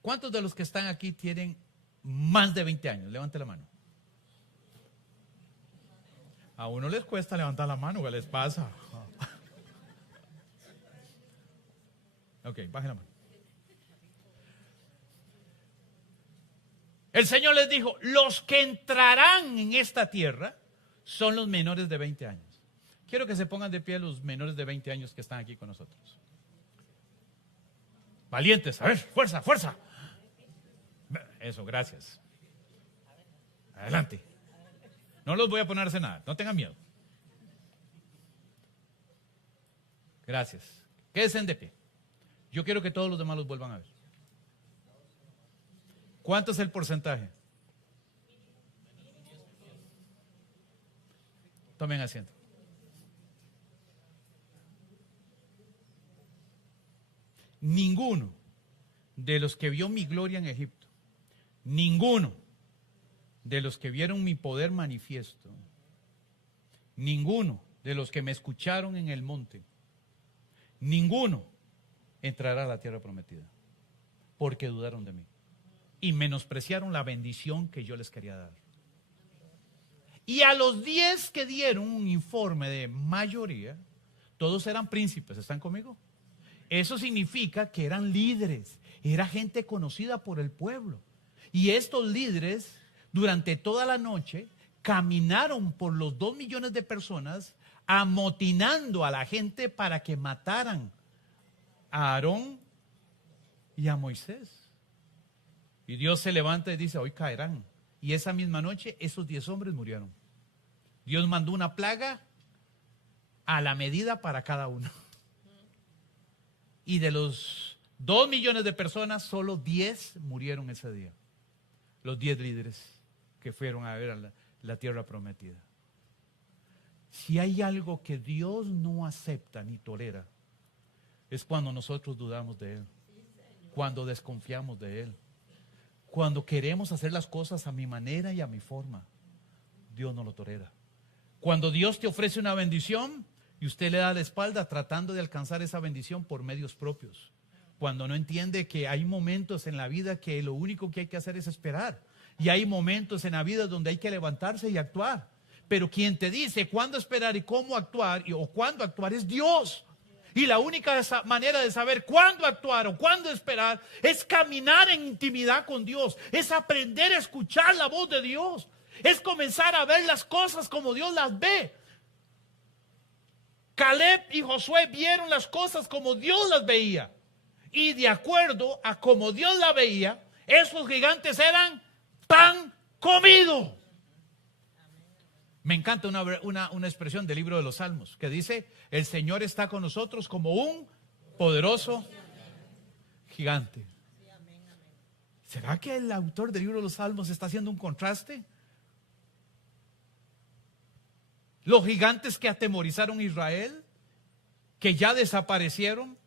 ¿Cuántos de los que están aquí tienen más de 20 años? Levante la mano. A uno les cuesta levantar la mano, ¿qué les pasa? Ok, bajen la mano. El Señor les dijo, los que entrarán en esta tierra son los menores de 20 años. Quiero que se pongan de pie los menores de 20 años que están aquí con nosotros. Valientes, a ver, fuerza, fuerza. Eso, gracias. Adelante. No los voy a poner a hacer nada, no tengan miedo. Gracias. Quédense de pie. Yo quiero que todos los demás los vuelvan a ver. ¿Cuánto es el porcentaje? Tomen asiento. Ninguno de los que vio mi gloria en Egipto, ninguno de los que vieron mi poder manifiesto, ninguno de los que me escucharon en el monte, ninguno entrará a la tierra prometida, porque dudaron de mí y menospreciaron la bendición que yo les quería dar. Y a los 10 que dieron un informe de mayoría, todos eran príncipes, ¿están conmigo? Eso significa que eran líderes, era gente conocida por el pueblo. Y estos líderes, durante toda la noche, caminaron por los 2 millones de personas, amotinando a la gente para que mataran a Aarón y a Moisés. Y Dios se levanta y dice, hoy caerán. Y esa misma noche, esos 10 hombres murieron. Dios mandó una plaga a la medida para cada uno. Y de los 2 millones de personas, solo 10 murieron ese día. Los 10 líderes que fueron a ver a la tierra prometida. Si hay algo que Dios no acepta ni tolera, es cuando nosotros dudamos de Él, cuando desconfiamos de Él, cuando queremos hacer las cosas a mi manera y a mi forma. Dios no lo tolera. Cuando Dios te ofrece una bendición y usted le da la espalda tratando de alcanzar esa bendición por medios propios. Cuando no entiende que hay momentos en la vida que lo único que hay que hacer es esperar. Y hay momentos en la vida donde hay que levantarse y actuar. Pero quien te dice cuándo esperar y cómo actuar o cuándo actuar es Dios. Y la única manera de saber cuándo actuar o cuándo esperar es caminar en intimidad con Dios. Es aprender a escuchar la voz de Dios. Es comenzar a ver las cosas como Dios las ve. Caleb y Josué vieron las cosas como Dios las veía. Y de acuerdo a como Dios la veía, esos gigantes eran pan comido. Me encanta una expresión del libro de los Salmos que dice, el Señor está con nosotros como un poderoso gigante. ¿Será que el autor del libro de los Salmos está haciendo un contraste? Los gigantes que atemorizaron a Israel, que ya desaparecieron.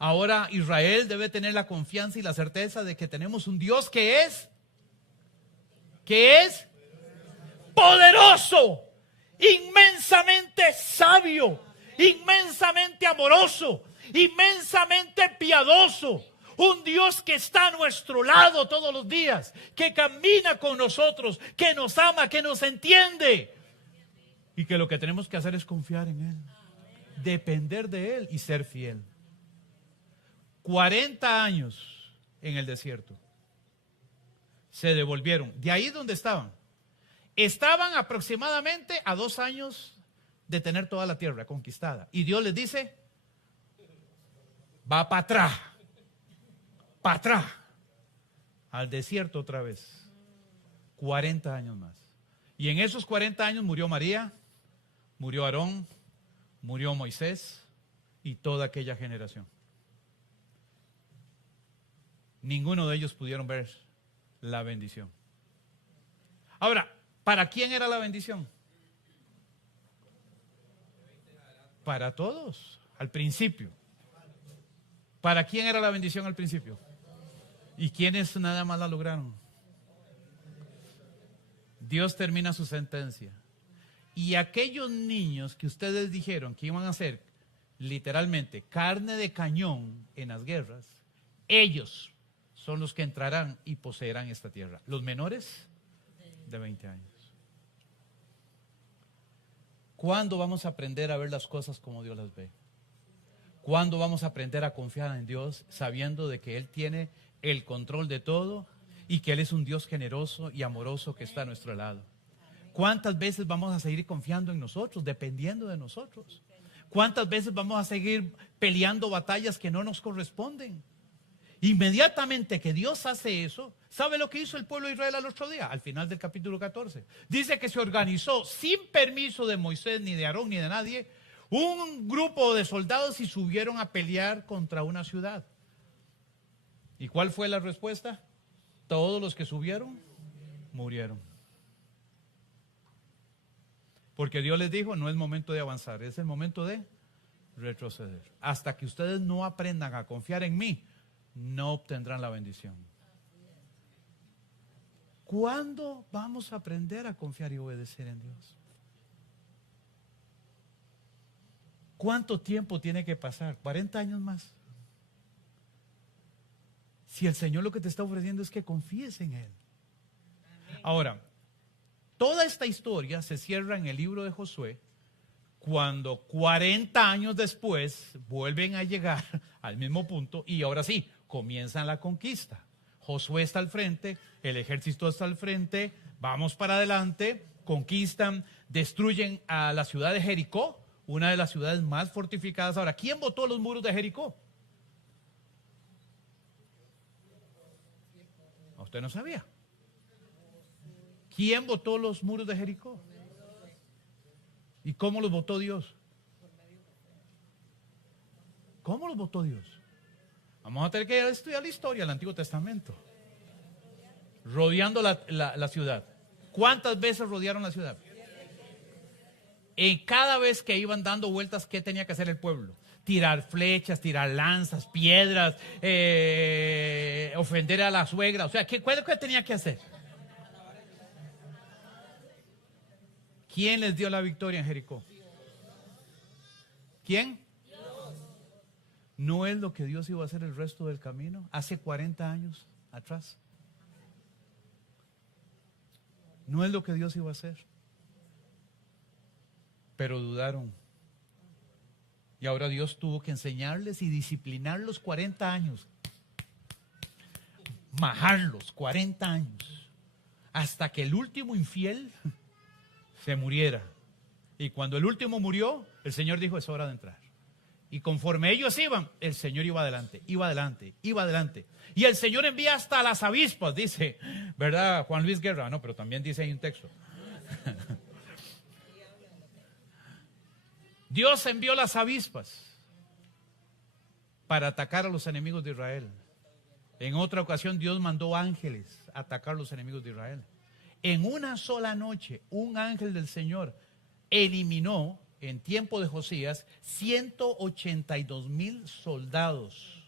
Ahora Israel debe tener la confianza y la certeza de que tenemos un Dios que es poderoso, inmensamente sabio, inmensamente amoroso, inmensamente piadoso. Un Dios que está a nuestro lado todos los días, que camina con nosotros, que nos ama, que nos entiende. Y que lo que tenemos que hacer es confiar en Él, depender de Él y ser fiel. 40 años en el desierto. Se devolvieron. De ahí donde estaban. Estaban aproximadamente a 2 años de tener toda la tierra conquistada. Y Dios les dice, va para atrás. Para atrás. Al desierto otra vez. 40 años más. Y en esos 40 años murió María, murió Aarón, murió Moisés y toda aquella generación. Ninguno de ellos pudieron ver la bendición. Ahora, ¿para quién era la bendición? Para todos, al principio. ¿Para quién era la bendición al principio? ¿Y quiénes nada más la lograron? Dios termina su sentencia. Y aquellos niños que ustedes dijeron que iban a ser literalmente carne de cañón en las guerras, ellos son los que entrarán y poseerán esta tierra. Los menores de 20 años. ¿Cuándo vamos a aprender a ver las cosas como Dios las ve? ¿Cuándo vamos a aprender a confiar en Dios sabiendo de que Él tiene el control de todo y que Él es un Dios generoso y amoroso que está a nuestro lado. ¿Cuántas veces vamos a seguir confiando en nosotros, dependiendo de nosotros? ¿Cuántas veces vamos a seguir peleando batallas que no nos corresponden? Inmediatamente que Dios hace eso, ¿sabe lo que hizo el pueblo de Israel al otro día? Al final del capítulo 14. Dice que se organizó sin permiso de Moisés, ni de Aarón, ni de nadie, un grupo de soldados y subieron a pelear contra una ciudad. ¿Y cuál fue la respuesta? Todos los que subieron murieron. Porque Dios les dijo, no es momento de avanzar, es el momento de retroceder. Hasta que ustedes no aprendan a confiar en mí, no obtendrán la bendición. ¿Cuándo vamos a aprender a confiar y obedecer en Dios? ¿Cuánto tiempo tiene que pasar? 40 años más. Si el Señor lo que te está ofreciendo es que confíes en Él. Ahora, toda esta historia se cierra en el libro de Josué, cuando 40 años después vuelven a llegar al mismo punto y ahora sí, comienzan la conquista. Josué está al frente, el ejército está al frente, vamos para adelante, conquistan, destruyen a la ciudad de Jericó, una de las ciudades más fortificadas. Ahora, ¿quién botó los muros de Jericó? ¿Usted no sabía? ¿Quién botó los muros de Jericó? ¿Y cómo los botó Dios? ¿Cómo los botó Dios? Vamos a tener que estudiar la historia del Antiguo Testamento. Rodeando la ciudad. ¿Cuántas veces rodearon la ciudad? Y cada vez que iban dando vueltas, ¿qué tenía que hacer el pueblo? Tirar flechas, tirar lanzas, piedras, ofender a la suegra. O sea, ¿cuál es lo que tenía que hacer? ¿Quién les dio la victoria en Jericó? ¿Quién? ¿No es lo que Dios iba a hacer el resto del camino? Hace 40 años atrás. ¿No es lo que Dios iba a hacer? Pero dudaron. Y ahora Dios tuvo que enseñarles y disciplinarlos 40 años. Majarlos 40 años. Hasta que el último infiel se muriera. Y cuando el último murió, el Señor dijo, es hora de entrar. Y conforme ellos iban, el Señor iba adelante, iba adelante, iba adelante. Y el Señor envía hasta las avispas, dice, ¿verdad? Juan Luis Guerra, no, pero también dice ahí un texto. Dios envió las avispas para atacar a los enemigos de Israel. En otra ocasión Dios mandó ángeles a atacar a los enemigos de Israel. En una sola noche, un ángel del Señor eliminó, en tiempo de Josías, 182,000 soldados.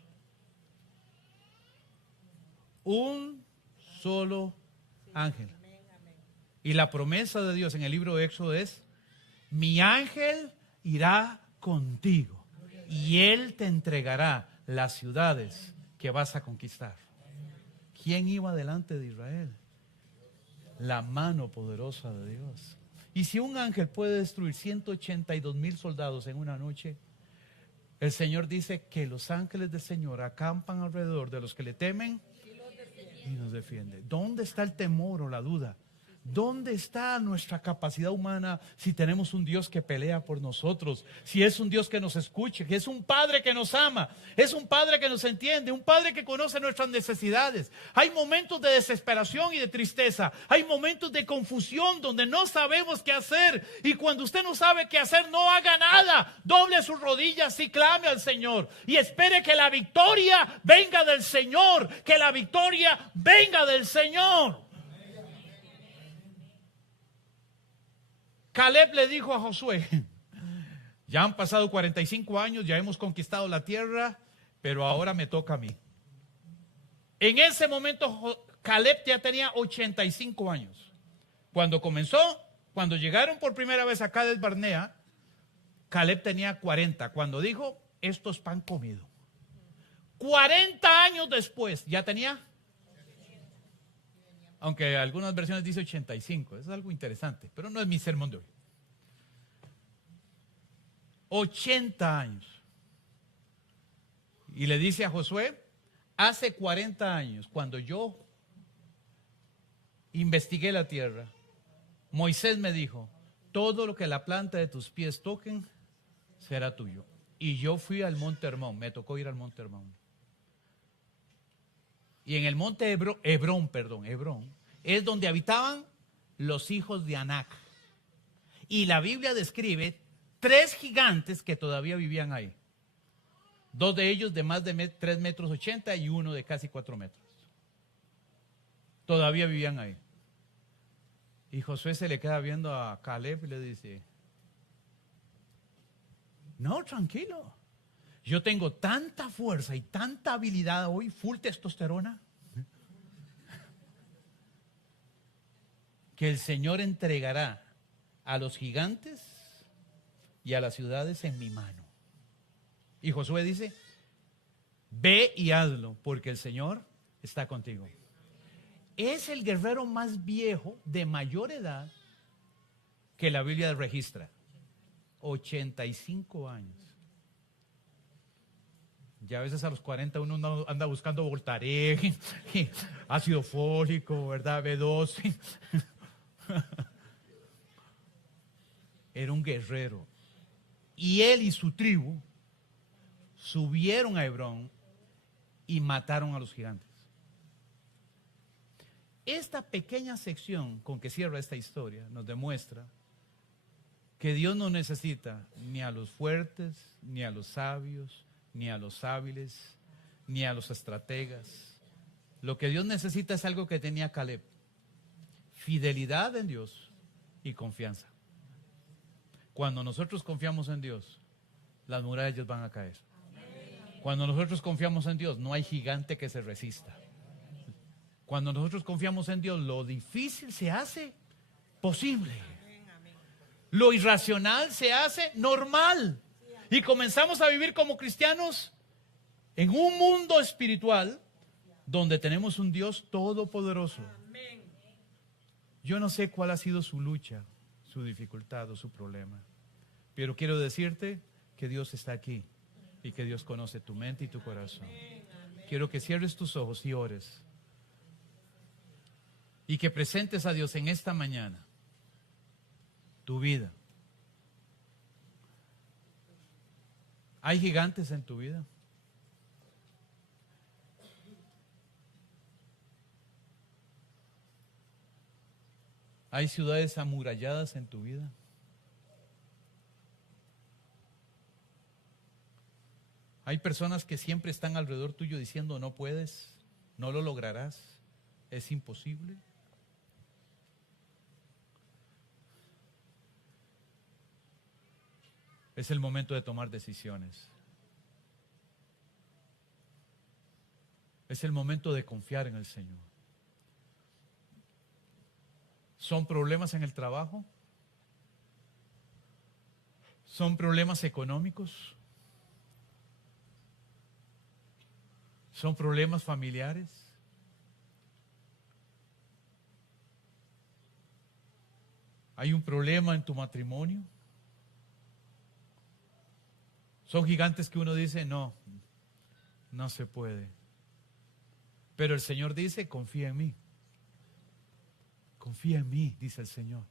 Un solo ángel. Y la promesa de Dios en el libro de Éxodo es, mi ángel irá contigo y él te entregará las ciudades que vas a conquistar. ¿Quién iba delante de Israel? La mano poderosa de Dios. Y si un ángel puede destruir 182,000 soldados en una noche, el Señor dice que los ángeles del Señor acampan alrededor de los que le temen y nos defiende. ¿Dónde está el temor o la duda? ¿Dónde está nuestra capacidad humana si tenemos un Dios que pelea por nosotros? Si es un Dios que nos escucha, que es un Padre que nos ama, es un Padre que nos entiende, un Padre que conoce nuestras necesidades. Hay momentos de desesperación y de tristeza, hay momentos de confusión donde no sabemos qué hacer. Y cuando usted no sabe qué hacer, no haga nada. Doble sus rodillas y clame al Señor. Y espere que la victoria venga del Señor, que la victoria venga del Señor. Caleb le dijo a Josué, ya han pasado 45 años, ya hemos conquistado la tierra, pero ahora me toca a mí. En ese momento Caleb ya tenía 85 años. Cuando llegaron por primera vez a Cades Barnea, Caleb tenía 40. Cuando dijo, esto es pan comido. 40 años después, ya tenía, aunque algunas versiones dicen 85, eso es algo interesante, pero no es mi sermón de hoy. 80 años. Y le dice a Josué, hace 40 años, cuando yo investigué la tierra. Moisés me dijo, todo lo que la planta de tus pies toquen será tuyo. Y yo fui al monte Hermón, me tocó ir al monte Hermón. Y en el monte Hebrón, es donde habitaban los hijos de Anac. Y la Biblia describe 3 gigantes que todavía vivían ahí. 2 de ellos de más de 3,80 metros y uno de casi 4 metros. Todavía vivían ahí. Y Josué se le queda viendo a Caleb y le dice, no, tranquilo. Yo tengo tanta fuerza y tanta habilidad hoy, full testosterona, que el Señor entregará a los gigantes y a las ciudades en mi mano. Y Josué dice, ve y hazlo, porque el Señor está contigo. Es el guerrero más viejo, de mayor edad, que la Biblia registra. 85 años. Ya a veces a los 40 uno anda buscando Voltaren, ácido fólico, ¿verdad? B12. Era un guerrero. Y él y su tribu subieron a Hebrón y mataron a los gigantes. Esta pequeña sección con que cierra esta historia nos demuestra que Dios no necesita ni a los fuertes, ni a los sabios, ni a los hábiles, ni a los estrategas. Lo que Dios necesita es algo que tenía Caleb: fidelidad en Dios y confianza. Cuando nosotros confiamos en Dios, las murallas van a caer. Cuando nosotros confiamos en Dios, no hay gigante que se resista. Cuando nosotros confiamos en Dios, lo difícil se hace posible. Lo irracional se hace normal. Y comenzamos a vivir como cristianos en un mundo espiritual donde tenemos un Dios todopoderoso. Yo no sé cuál ha sido su lucha, su dificultad o su problema, pero quiero decirte que Dios está aquí y que Dios conoce tu mente y tu corazón. Quiero que cierres tus ojos y ores y que presentes a Dios en esta mañana tu vida. ¿Hay gigantes en tu vida? ¿Hay ciudades amuralladas en tu vida? ¿Hay personas que siempre están alrededor tuyo diciendo no puedes, no lo lograrás, es imposible? Es el momento de tomar decisiones. Es el momento de confiar en el Señor. ¿Son problemas en el trabajo? ¿Son problemas económicos? ¿Son problemas familiares? ¿Hay un problema en tu matrimonio? Son gigantes que uno dice, no se puede. Pero el Señor dice, confía en mí. Confía en mí, dice el Señor.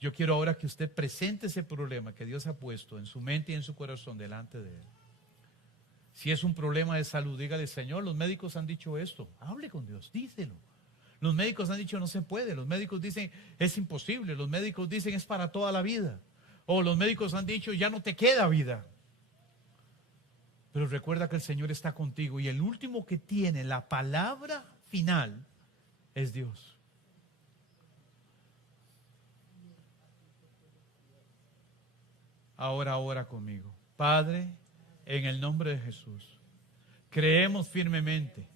Yo quiero ahora que usted presente ese problema que Dios ha puesto en su mente y en su corazón delante de Él. Si es un problema de salud, dígale, Señor, los médicos han dicho esto. Hable con Dios, díselo. Los médicos han dicho no se puede. Los médicos dicen es imposible. Los médicos dicen es para toda la vida. O los médicos han dicho ya no te queda vida. Pero recuerda que el Señor está contigo y el último que tiene la palabra final es Dios. Ahora ora conmigo. Padre, en el nombre de Jesús, creemos firmemente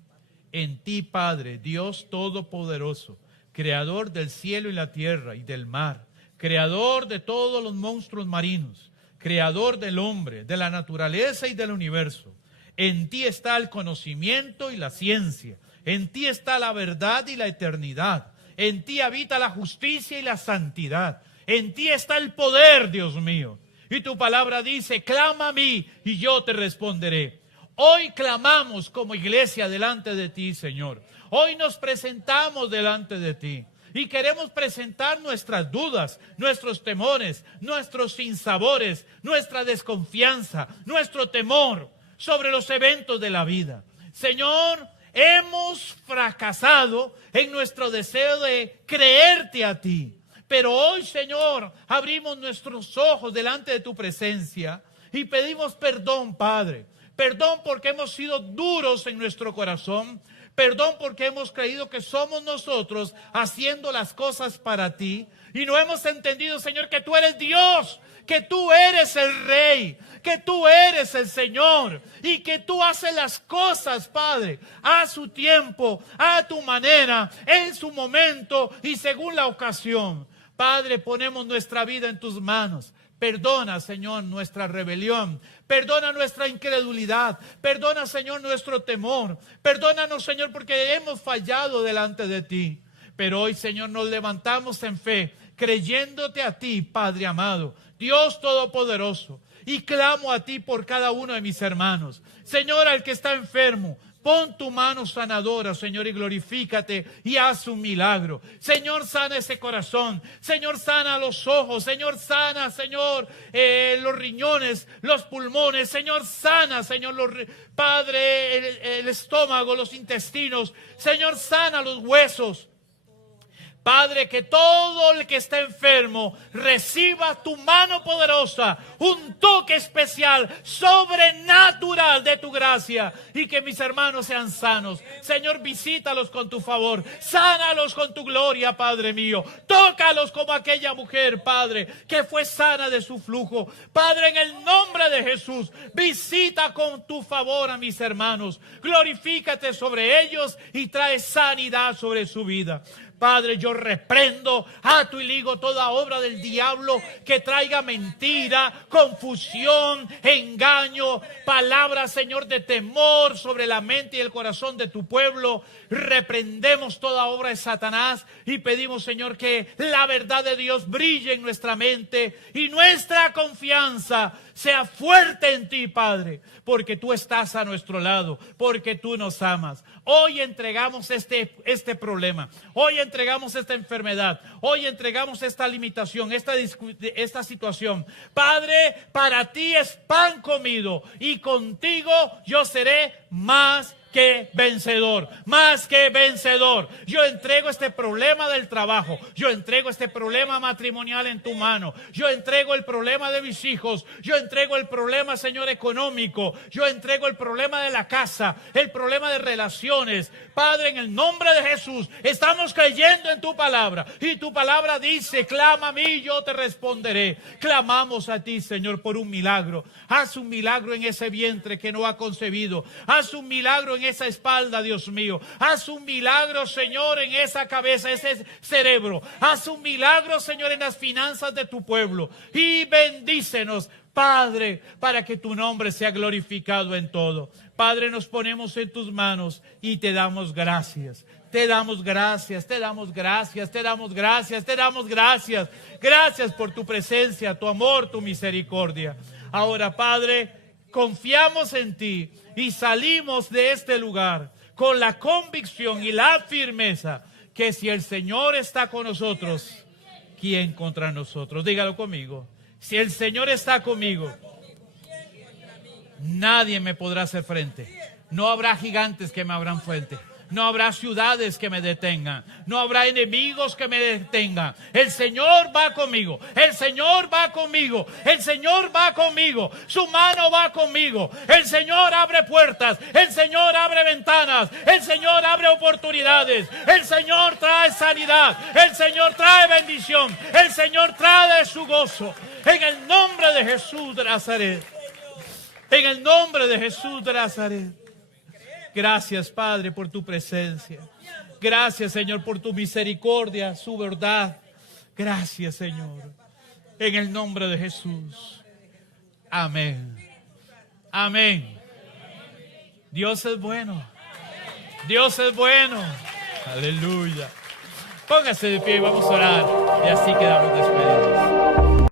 en ti, Padre, Dios Todopoderoso, Creador del cielo y la tierra y del mar, Creador de todos los monstruos marinos, Creador del hombre, de la naturaleza y del universo. En ti está el conocimiento y la ciencia. En ti está la verdad y la eternidad. En ti habita la justicia y la santidad. En ti está el poder, Dios mío. Y tu palabra dice, clama a mí y yo te responderé. Hoy clamamos como iglesia delante de ti, Señor. Hoy nos presentamos delante de ti. Y queremos presentar nuestras dudas, nuestros temores, nuestros sinsabores, nuestra desconfianza, nuestro temor sobre los eventos de la vida. Señor, hemos fracasado en nuestro deseo de creerte a ti. Pero hoy, Señor, abrimos nuestros ojos delante de tu presencia y pedimos perdón, Padre. Perdón porque hemos sido duros en nuestro corazón. Perdón porque hemos creído que somos nosotros haciendo las cosas para ti. Y no hemos entendido, Señor, que tú eres Dios, que tú eres el Rey, que tú eres el Señor y que tú haces las cosas, Padre, a su tiempo, a tu manera, en su momento y según la ocasión. Padre, ponemos nuestra vida en tus manos. Perdona, Señor, nuestra rebelión. Perdona nuestra incredulidad. Perdona, Señor, nuestro temor. Perdónanos, Señor, porque hemos fallado delante de ti. Pero hoy, Señor, nos levantamos en fe, creyéndote a ti, Padre amado, Dios Todopoderoso. Y clamo a ti por cada uno de mis hermanos. Señor, al que está enfermo, pon tu mano sanadora, Señor, y glorifícate y haz un milagro. Señor, sana ese corazón. Señor, sana los ojos. Señor, sana, Señor, los riñones, los pulmones. Señor, sana, Señor, Padre, el estómago, los intestinos. Señor, sana los huesos. Padre, que todo el que está enfermo reciba tu mano poderosa, un toque especial, sobrenatural de tu gracia, y que mis hermanos sean sanos. Señor, visítalos con tu favor, sánalos con tu gloria, Padre mío. Tócalos como aquella mujer, Padre, que fue sana de su flujo. Padre, en el nombre de Jesús, visita con tu favor a mis hermanos. Glorifícate sobre ellos y trae sanidad sobre su vida. Padre, yo reprendo, ato y ligo toda obra del diablo que traiga mentira, confusión, engaño, palabras, Señor, de temor sobre la mente y el corazón de tu pueblo. Reprendemos toda obra de Satanás y pedimos, Señor, que la verdad de Dios brille en nuestra mente y nuestra confianza sea fuerte en ti, Padre, porque tú estás a nuestro lado, porque tú nos amas. Hoy entregamos este problema, hoy entregamos esta enfermedad, hoy entregamos esta limitación, esta situación. Padre, para ti es pan comido y contigo yo seré más que vencedor, más que vencedor. Yo entrego este problema del trabajo, yo entrego este problema matrimonial en tu mano, yo entrego el problema de mis hijos, yo entrego el problema, Señor, económico, yo entrego el problema de la casa, el problema de relaciones. Padre, en el nombre de Jesús, estamos creyendo en tu palabra y tu palabra dice: clama a mí y yo te responderé. Clamamos a ti, Señor, por un milagro. Haz un milagro en ese vientre que no ha concebido, haz un milagro en esa espalda, Dios mío. Haz un milagro, Señor, en esa cabeza, ese cerebro. Haz un milagro, Señor, en las finanzas de tu pueblo. Y bendícenos, Padre, para que tu nombre sea glorificado en todo. Padre, nos ponemos en tus manos y te damos gracias. Te damos gracias, te damos gracias, te damos gracias, te damos gracias. Gracias por tu presencia, tu amor, tu misericordia. Ahora, Padre, confiamos en ti y salimos de este lugar con la convicción y la firmeza que si el Señor está con nosotros, ¿quién contra nosotros? Dígalo conmigo. Si el Señor está conmigo, nadie me podrá hacer frente. No habrá gigantes que me abran frente. No habrá ciudades que me detengan. No habrá enemigos que me detengan. El Señor va conmigo. El Señor va conmigo. El Señor va conmigo. Su mano va conmigo. El Señor abre puertas. El Señor abre ventanas. El Señor abre oportunidades. El Señor trae sanidad. El Señor trae bendición. El Señor trae su gozo. En el nombre de Jesús de Nazaret. En el nombre de Jesús de Nazaret. Gracias, Padre, por tu presencia. Gracias, Señor, por tu misericordia, su verdad. Gracias, Señor. En el nombre de Jesús. Amén. Amén. Dios es bueno. Dios es bueno. Aleluya. Póngase de pie y vamos a orar. Y así quedamos despedidos.